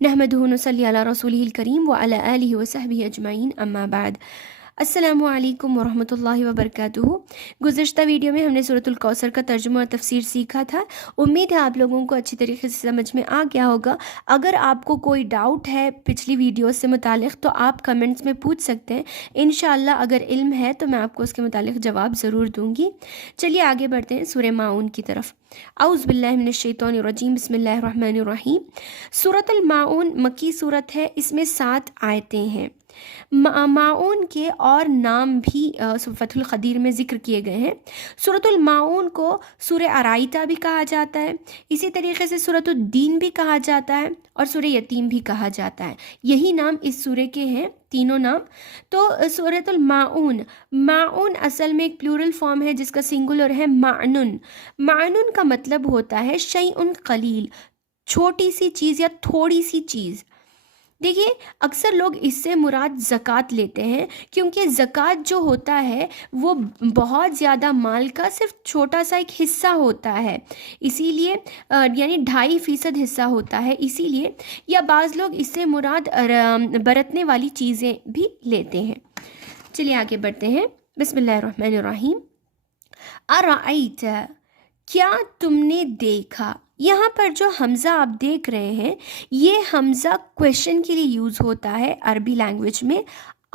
नहमदुहु व नसल्ली अला रसूलिहिल करीम व अला आलिहि व सहबिहि अजमाइन अम्मा बाद। अस्सलामु अलैकुम व रहमतुल्लाहि व बरकातुहू। गुज़िश्ता वीडियो में हमने सूरतुल कौसर का तर्जुमा और तफसीर सीखा था। उम्मीद है आप लोगों को अच्छी तरीके से समझ में आ गया होगा। अगर आपको कोई डाउट है पिछली वीडियो से मुतालिक तो आप कमेंट्स में पूछ सकते हैं। इंशाअल्लाह अगर इल्म है तो मैं आपको उसके मुतालिक जवाब ज़रूर दूँगी। चलिए आगे बढ़ते हैं सूरह माऊन की तरफ। औज़ु बिल्लाहि मिनश शैतानिर रजीम, बिस्मिल्लाहिर रहमानिर रहीम। सूरतुल माऊन मक्की सूरत है, इसमें 7 आयतें हैं। माऊन के और नाम भी फतहुल क़दीर में ज़िक्र किए गए हैं। सूरतुल माऊन को सूरह अराइता भी कहा जाता है, इसी तरीके से सूरतुद दीन भी कहा जाता है और सूरह यतीम भी कहा जाता है। यही नाम इस सूरह के हैं, तीनों नाम। तो सूरतुल माऊन, माऊन असल में एक प्लूरल फॉर्म है जिसका सिंगुलर है मानुन। मानुन का मतलब होता है शैउन कलील, छोटी सी चीज़ या थोड़ी सी चीज़। देखिए अक्सर लोग इससे मुराद ज़कात लेते हैं, क्योंकि ज़कात जो होता है वो बहुत ज़्यादा माल का सिर्फ छोटा सा एक हिस्सा होता है, इसीलिए यानी 2.5% हिस्सा होता है, इसीलिए या बाज़ लोग इससे मुराद बरतने वाली चीज़ें भी लेते हैं। चलिए आगे बढ़ते हैं। बिस्मिल्लाहिर्रहमानिर्रहीम। अराइत, क्या तुमने देखा। यहाँ पर जो हमज़ा आप देख रहे हैं ये हमज़ा क्वेश्चन के लिए यूज़ होता है अरबी लैंग्वेज में।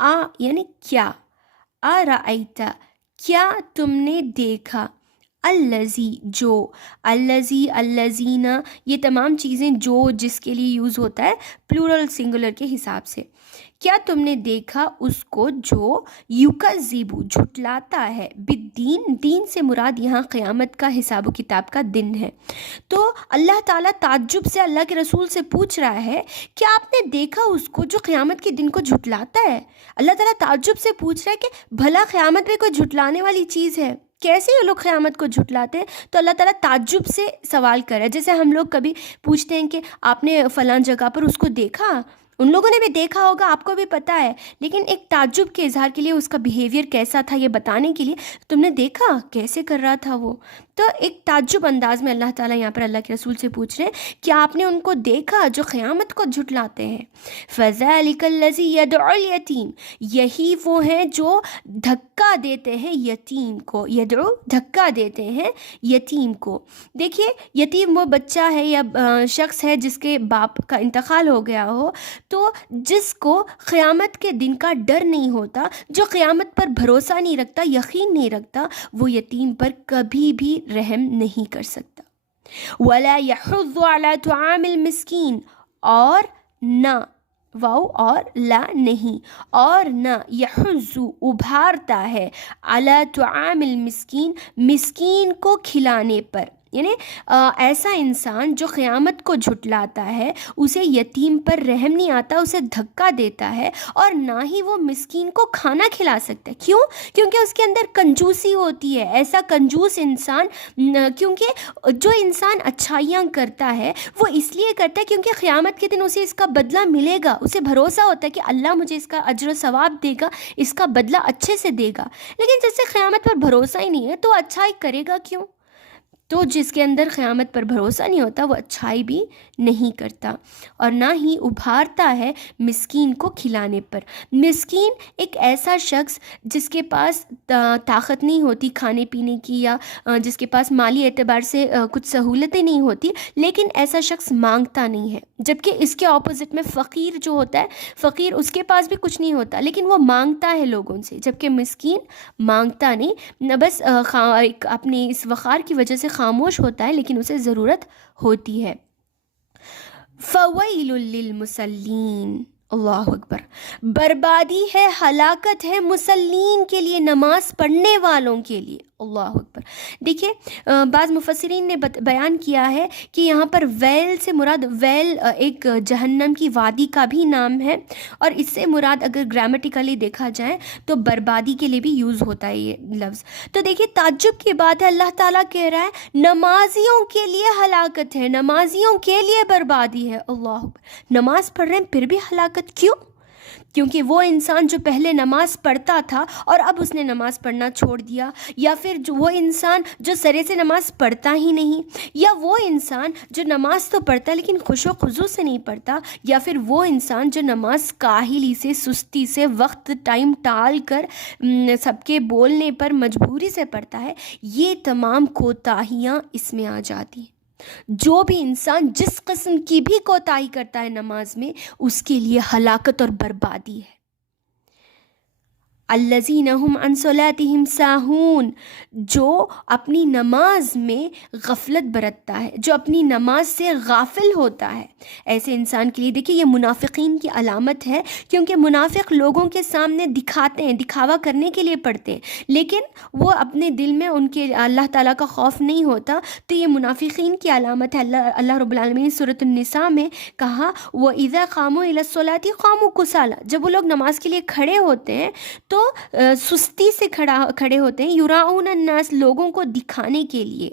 आ यानी क्या, आ राइता क्या तुमने देखा, अल्लज़ी जो, अल्लज़ी अल्लज़ीना ये तमाम चीज़ें जो जिसके लिए यूज़ होता है प्लूरल सिंगुलर के हिसाब से। क्या तुमने देखा उसको जो युकज़िबु झुटलाता है, बिद्दीन, दीन से मुराद यहाँ क़यामत का हिसाब किताब का दिन है। तो अल्लाह ताला ताज्जुब से अल्लाह के रसूल से पूछ रहा है क्या आपने देखा उसको जो क़यामत के दिन को झुटलाता है। अल्लाह ताला ताज्जुब से पूछ रहा है कि भला क़यामत में कोई झुटलाने वाली चीज़ है, कैसे ये लोग क़यामत को झुटलाते हैं। तो अल्लाह ताला ताज्जुब से सवाल कर रहा है। जैसे हम लोग कभी पूछते हैं कि आपने फ़लाँ जगह पर उसको देखा, उन लोगों ने भी देखा होगा, आपको भी पता है, लेकिन एक ताज्जुब के इजहार के लिए उसका बिहेवियर कैसा था ये बताने के लिए तुमने देखा कैसे कर रहा था वो। तो एक ताज्जुब अंदाज में अल्लाह ताला यहाँ पर अल्लाह के रसूल से पूछ रहे हैं कि आपने उनको देखा जो क़यामत को झुटलाते हैं। फ़ज़ालिकल्लज़ी यदउल यतीम, यही वो हैं जो धक्का देते हैं यतीम को। यदउ धक्का देते हैं यतीम को। देखिए यतीम वो बच्चा है या शख्स है जिसके बाप का इंतकाल हो गया हो, तो जिसको क़यामत के दिन का डर नहीं होता, जो क़यामत पर भरोसा नहीं रखता, यकीन नहीं रखता, वो यतीम पर कभी भी रहम नहीं कर सकता। वला यहुज़्ज़ु अला तुआमिल मिस्कीन, और ना, वाव और ला नहीं, और ना यहुज़्ज़ु उभारता है, अला तुआमिल मिस्कीन, मिस्कीन को खिलाने पर। यानी ऐसा इंसान जो क़यामत को झुटलाता है उसे यतीम पर रहम नहीं आता, उसे धक्का देता है, और ना ही वो मिस्कीन को खाना खिला सकता है। क्यों? क्योंकि उसके अंदर कंजूसी होती है। ऐसा कंजूस इंसान, क्योंकि जो इंसान अच्छाइयाँ करता है वो इसलिए करता है क्योंकि क़यामत के दिन उसे इसका बदला मिलेगा, उसे भरोसा होता है कि अल्लाह मुझे इसका अज्र व सवाब देगा, इसका बदला अच्छे से देगा। लेकिन जिससे क़यामत पर भरोसा ही नहीं है तो अच्छाई करेगा क्यों। तो जिसके अंदर क़यामत पर भरोसा नहीं होता वो अच्छाई भी नहीं करता, और ना ही उभारता है मिस्कीन को खिलाने पर। मिस्कीन एक ऐसा शख्स जिसके पास ताकत नहीं होती खाने पीने की, या जिसके पास माली एतबार से कुछ सहूलतें नहीं होती, लेकिन ऐसा शख्स मांगता नहीं है। जबकि इसके ऑपोजिट में फ़कीर जो होता है, फ़कीर उसके पास भी कुछ नहीं होता लेकिन वो मांगता है लोगों से, जबकि मिस्कीन मांगता नहीं, न बस अपनी इस वक़ार की वजह से खामोश होता है, लेकिन उसे ज़रूरत होती है। फ़वैलुल लिल मुसल्लीन, अल्लाहु अकबर, बर्बादी है, हलाकत है मुसल्लीन के लिए, नमाज पढ़ने वालों के लिए। अल्लाहु अकबर। देखिए बाज़ मुफस्सिरीन ने बयान किया है कि यहाँ पर वैल से मुराद, वैल एक जहन्नम की वादी का भी नाम है, और इससे मुराद अगर ग्रामेटिकली देखा जाए तो बर्बादी के लिए भी यूज़ होता है ये लफ्ज़। तो देखिए ताज्जुब की बात है, अल्लाह ताला कह रहा है नमाजियों के लिए हलाकत है, नमाजियों के लिए बर्बादी है। अल्लाह, नमाज पढ़ रहे हैं फिर भी हलाकत क्यों? کیونکہ وہ انسان جو پہلے نماز پڑھتا تھا اور اب اس نے نماز پڑھنا چھوڑ دیا، یا پھر وہ انسان جو سرے سے نماز پڑھتا ہی نہیں، یا وہ انسان جو نماز تو پڑھتا ہے لیکن خشوع و خضوع سے نہیں پڑھتا، یا پھر وہ انسان جو نماز کاہلی سے، سستی سے، وقت ٹائم ٹال کر سب کے بولنے پر مجبوری سے پڑھتا ہے، یہ تمام کوتاہیاں اس میں آ جاتی ہیں۔ جو بھی انسان جس قسم کی بھی کوتاہی کرتا ہے نماز میں، اس کے لیے ہلاکت اور بربادی ہے۔ الذین هم عن صلاتهم ساہون، جو اپنی نماز میں غفلت برتتا ہے، جو اپنی نماز سے غافل ہوتا ہے، ایسے انسان کے لیے دیکھیے یہ منافقین کی علامت ہے، کیونکہ منافق لوگوں کے سامنے دکھاتے ہیں، دکھاوا کرنے کے لیے پڑھتے ہیں، لیکن وہ اپنے دل میں ان کے اللہ تعالیٰ کا خوف نہیں ہوتا، تو یہ منافقین کی علامت ہے۔ اللہ رب العالمین سورۃ النساء میں کہا وَإِذَا قَامُوا إِلَى الصَّلَاةِ قَامُوا كُسَالَىٰ، جب وہ لوگ نماز کے لیے کھڑے ہوتے ہیں تو سستی سے کھڑے ہوتے ہیں، یراؤن الناس، لوگوں کو دکھانے کے لیے،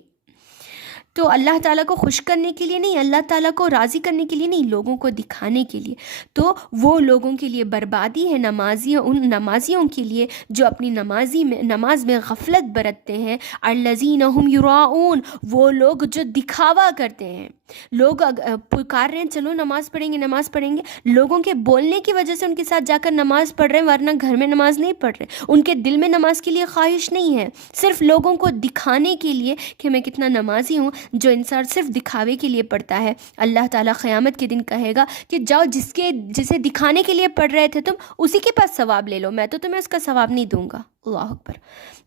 تو اللہ تعالیٰ کو خوش کرنے کے لیے نہیں، اللہ تعالیٰ کو راضی کرنے کے لیے نہیں، لوگوں کو دکھانے کے لیے۔ تو وہ لوگوں کے لیے بربادی ہے، ان نمازیوں کے لیے جو اپنی نماز میں غفلت برتتے ہیں۔ الذین هم یراؤون، وہ لوگ جو دکھاوا کرتے ہیں، لوگ پکار رہے ہیں چلو نماز پڑھیں گے، لوگوں کے بولنے کی وجہ سے ان کے ساتھ جا کر نماز پڑھ رہے ہیں، ورنہ گھر میں نماز نہیں پڑھ رہے، ان کے دل میں نماز کے لیے خواہش نہیں ہے، صرف لوگوں کو دکھانے کے لیے کہ میں کتنا نمازی ہوں۔ جو انسان صرف دکھاوے کے لیے پڑھتا ہے، اللہ تعالیٰ قیامت کے دن کہے گا کہ جاؤ جسے دکھانے کے لیے پڑھ رہے تھے تم، اسی کے پاس ثواب لے لو، میں تو تمہیں اس کا ثواب نہیں دوں گا۔ اللہ اکبر۔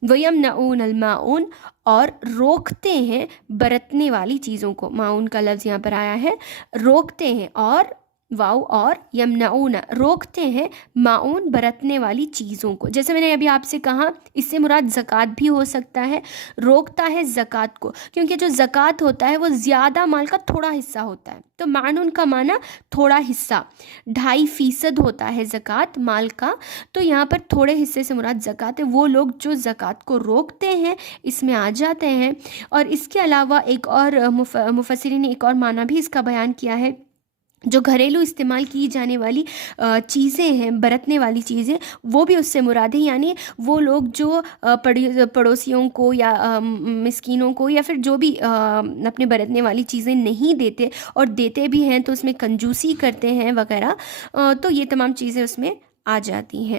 وَيَمْنَعُونَ الْمَاعُونَ، اور روکتے ہیں برتنے والی چیزوں کو، معون کا لفظ یہاں پر آیا ہے، روکتے ہیں، اور واؤ اور یمنعون، روکتے ہیں معون برتنے والی چیزوں کو۔ جیسے میں نے ابھی آپ سے کہا، اس سے مراد زکوٰۃ بھی ہو سکتا ہے، روکتا ہے زکوٰۃ کو، کیونکہ جو زکوٰۃ ہوتا ہے وہ زیادہ مال کا تھوڑا حصہ ہوتا ہے، تو معون کا معنی تھوڑا حصہ، 2.5% ہوتا ہے زکوٰۃ مال کا، تو یہاں پر تھوڑے حصے سے مراد زکوٰۃ ہے۔ وہ لوگ جو زکوٰۃ کو روکتے ہیں اس میں آ جاتے ہیں۔ اور اس کے علاوہ ایک اور مفسرین نے ایک اور معنی بھی اس کا بیان کیا ہے، جو گھریلو استعمال کی جانے والی چیزیں ہیں، برتنے والی چیزیں، وہ بھی اس سے مراد ہے، یعنی وہ لوگ جو پڑوسیوں کو یا مسکینوں کو یا پھر جو بھی اپنے برتنے والی چیزیں نہیں دیتے، اور دیتے بھی ہیں تو اس میں کنجوسی کرتے ہیں وغیرہ، تو یہ تمام چیزیں اس میں آ جاتی ہیں۔